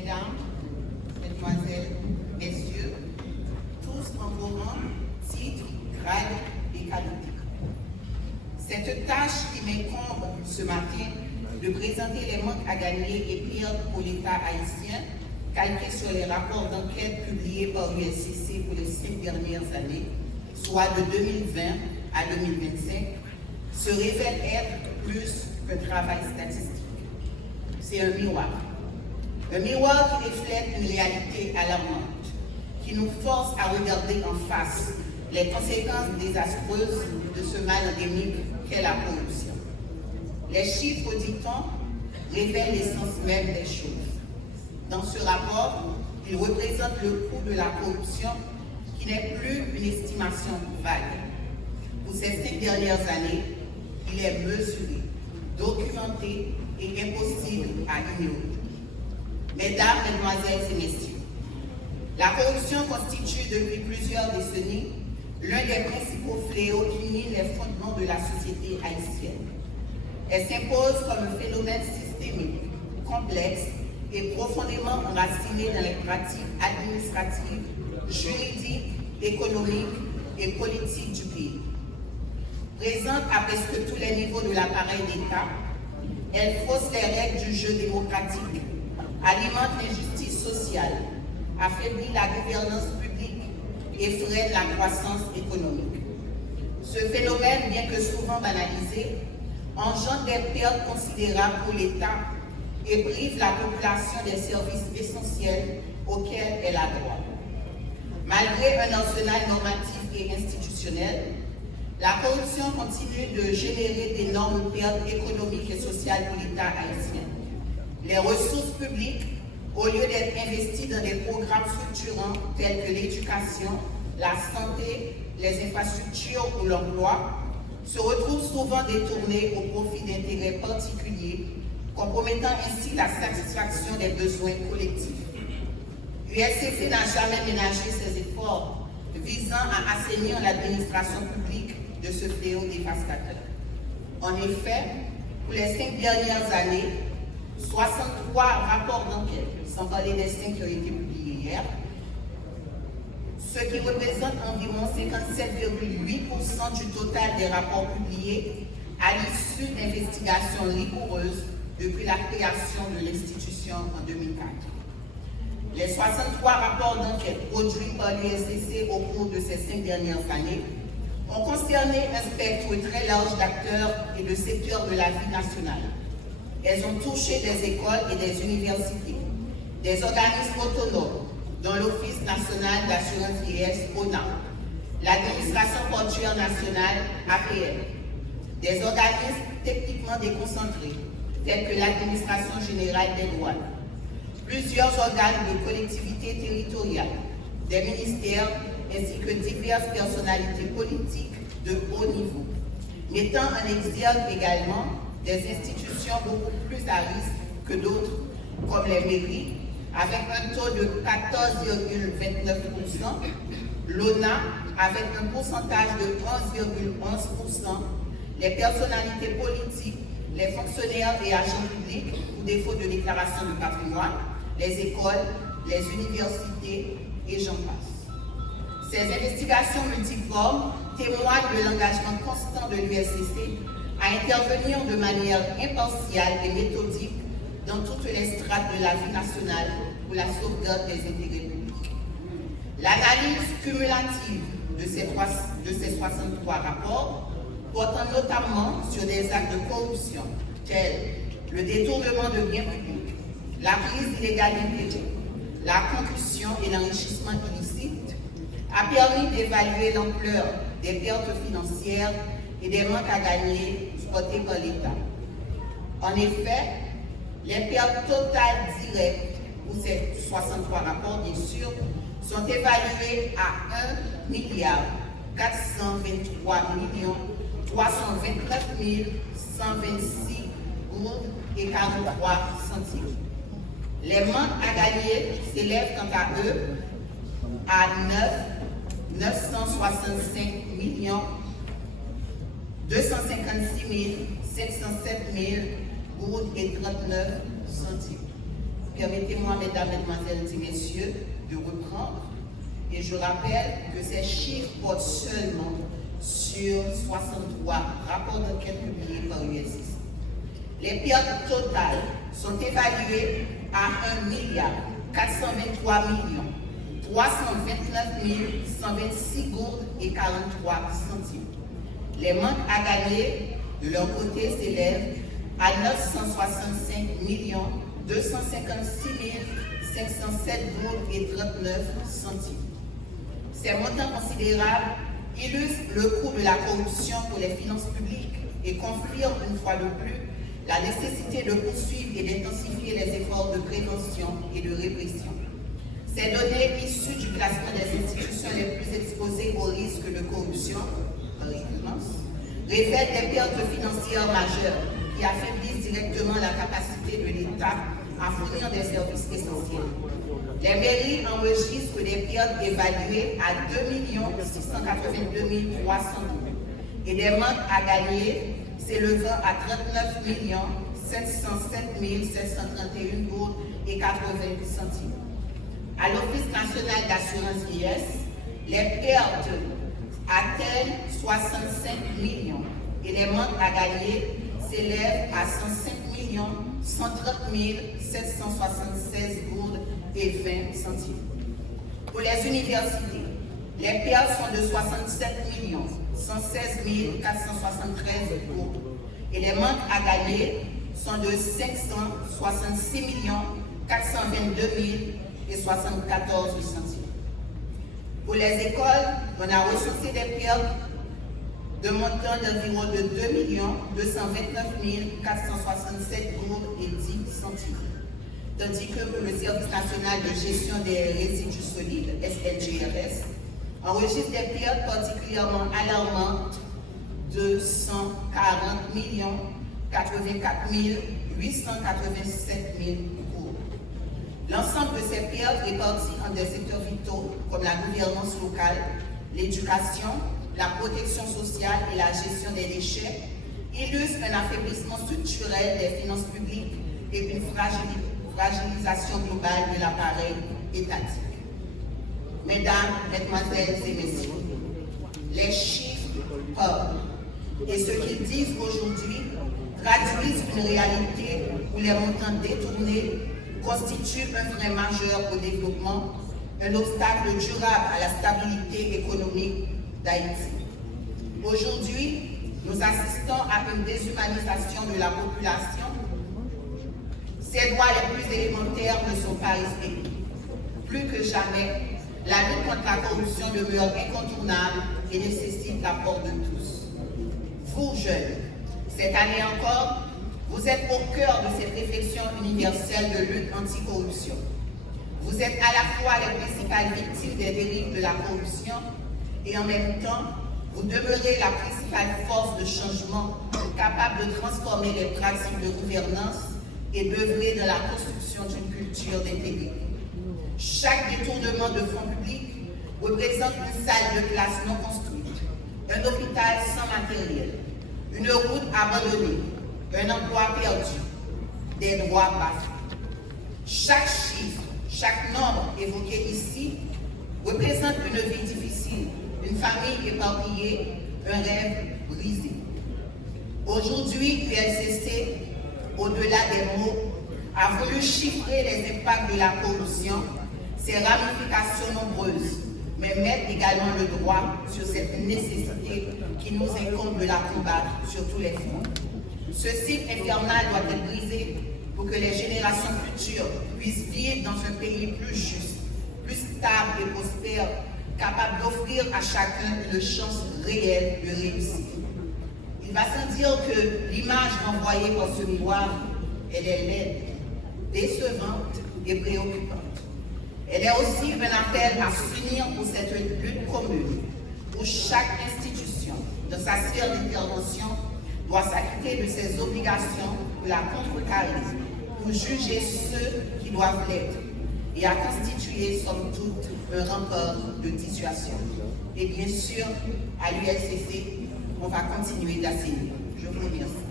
Mesdames, Mesdemoiselles, Messieurs, tous en vos rangs, titres, grades et qualités. Cette tâche qui m'incombe ce matin de présenter les manques à gagner et pertes pour l'État haïtien, calqués sur les rapports d'enquête publiés par l'USCC pour les 5 dernières années, soit de 2020 à 2025, se révèle être plus qu'un travail statistique. C'est un miroir. Un miroir qui reflète une réalité alarmante, qui nous force à regarder en face les conséquences désastreuses de ce mal endémique qu'est la corruption. Les chiffres, dit-on, révèlent l'essence même des choses. Dans ce rapport, il représente le coût de la corruption qui n'est plus une estimation vague. Pour ces 5 dernières années, il est mesuré, documenté et impossible à ignorer. Mesdames, Mesdemoiselles et Messieurs, la corruption constitue depuis plusieurs décennies l'un des principaux fléaux qui minent les fondements de la société haïtienne. Elle s'impose comme un phénomène systémique, complexe et profondément enraciné dans les pratiques administratives, juridiques, économiques et politiques du pays. Présente à presque tous les niveaux de l'appareil d'État, elle fausse les règles du jeu démocratique, alimente l'injustice sociale, affaiblit la gouvernance publique et freine la croissance économique. Ce phénomène, bien que souvent banalisé, engendre des pertes considérables pour l'État et prive la population des services essentiels auxquels elle a droit. Malgré un arsenal normatif et institutionnel, la corruption continue de générer d'énormes pertes économiques et sociales pour l'État haïtien. Les ressources publiques, au lieu d'être investies dans des programmes structurants tels que l'éducation, la santé, les infrastructures ou l'emploi, se retrouvent souvent détournées au profit d'intérêts particuliers, compromettant ainsi la satisfaction des besoins collectifs. L'USCC n'a jamais ménagé ses efforts visant à assainir l'administration publique de ce fléau dévastateur. En effet, pour les 5 dernières années, 63 rapports d'enquête, sans parler des 5 qui ont été publiés hier, ce qui représente environ 57,8% du total des rapports publiés à l'issue d'investigations rigoureuses depuis la création de l'institution en 2004. Les 63 rapports d'enquête produits par l'USCC au cours de ces 5 dernières années ont concerné un spectre très large d'acteurs et de secteurs de la vie nationale. Elles ont touché des écoles et des universités, des organismes autonomes, dont l'Office national d'assurance vieillesse, ONA, l'administration portuaire nationale, APM, des organismes techniquement déconcentrés, tels que l'administration générale des douanes, plusieurs organes de collectivités territoriales, des ministères, ainsi que diverses personnalités politiques de haut niveau, mettant en exergue également des institutions beaucoup plus à risque que d'autres, comme les mairies, avec un taux de 14,29%, l'ONA avec un pourcentage de 11,11%, les personnalités politiques, les fonctionnaires et agents publics, pour défaut de déclaration de patrimoine, les écoles, les universités et j'en passe. Ces investigations multiformes témoignent de l'engagement constant de l'USCC à intervenir de manière impartiale et méthodique dans toutes les strates de la vie nationale pour la sauvegarde des intérêts publics. L'analyse cumulative de ces 63 rapports, portant notamment sur des actes de corruption tels le détournement de biens publics, la prise illégale d'intérêts, la concussion et l'enrichissement illicite, a permis d'évaluer l'ampleur des pertes financières et des manques à gagner supportés par l'État. En effet, les pertes totales directes pour ces 63 rapports, bien sûr, sont évaluées à 1 milliard 423 329 126 gourdes et 43 centimes. Les manques à gagner s'élèvent quant à eux à 965 256 707 gourdes et 39 centimes. Permettez-moi, mesdames, mesdemoiselles et messieurs, de reprendre. Et je rappelle que ces chiffres portent seulement sur 63 rapports d'enquête publiés par l'USIS. Les pertes totales sont évaluées à 1,423,329,126 gourdes et 43 centimes. Les manques à gagner, de leur côté, s'élèvent à 965 256 507 gourdes et 39 centimes. Ces montants considérables illustrent le coût de la corruption pour les finances publiques et confirment une fois de plus la nécessité de poursuivre et d'intensifier les efforts de prévention et de répression. Ces données issues du classement des institutions les plus exposées au risque de corruption, par excellence, révèlent des pertes financières majeures qui affaiblissent directement la capacité de l'État à fournir des services essentiels. Les mairies enregistrent des pertes évaluées à 2 682 300 € et des manques à gagner s'élevant à 39 707 731 gourdes et 80 centimes. À l'Office national d'assurance vieillesse, les pertes atteignent 65 millions et les manques à gagner s'élèvent à 105 130 776 gourdes et 20 centimes. Pour les universités, les pertes sont de 67 116 473 gourdes et les manques à gagner sont de 566 422 074 centimes. Pour les écoles, on a recensé des pertes de montant d'environ de 2 229 467 gourdes et 10 centimes. Tandis que pour le Service national de gestion des résidus solides, SNGRS, enregistre des pertes particulièrement alarmantes de 140 84 887 000 gourdes. L'ensemble de ces pertes réparties en des secteurs vitaux comme la gouvernance locale, l'éducation, la protection sociale et la gestion des déchets illustrent un affaiblissement structurel des finances publiques et une fragilisation globale de l'appareil étatique. Mesdames, mesdemoiselles et messieurs, les chiffres parlent et ce qu'ils disent aujourd'hui traduisent une réalité où les montants détournés constituent un frein majeur au développement, un obstacle durable à la stabilité économique d'Haïti. Aujourd'hui, nous assistons à une déshumanisation de la population. Ses droits les plus élémentaires ne sont pas respectés. Plus que jamais, la lutte contre la corruption demeure incontournable et nécessite l'apport de tous. Vous, jeunes, cette année encore, vous êtes au cœur de cette réflexion universelle de lutte anticorruption. Vous êtes à la fois les principales victimes des dérives de la corruption et en même temps, vous demeurez la principale force de changement capable de transformer les pratiques de gouvernance et d'œuvrer dans la construction d'une culture d'intégrité. Chaque détournement de fonds publics représente une salle de classe non construite, un hôpital sans matériel, une route abandonnée, un emploi perdu, des droits bafoués. Chaque chiffre, chaque nombre évoqué ici représente une vie difficile, une famille éparpillée, un rêve brisé. Aujourd'hui, l'ULCC, au-delà des mots, a voulu chiffrer les impacts de la corruption, ses ramifications nombreuses, mais mettre également le droit sur cette nécessité qui nous incombe de la combattre sur tous les fronts. Ce cycle infernal doit être brisé pour que les générations futures puissent vivre dans un pays plus juste, plus stable et prospère, capable d'offrir à chacun une chance réelle de réussir. Il va sans dire que l'image envoyée par ce miroir, elle est laide, décevante et préoccupante. Elle est aussi un appel à s'unir pour cette lutte commune, où chaque institution, dans sa sphère d'intervention, doit s'acquitter de ses obligations pour la contrecarrer, pour juger ceux qui doivent l'être, et à constituer, somme toute, un rempart de dissuasion. Et bien sûr, à l'ULCC, on va continuer d'assaillir. Je vous remercie.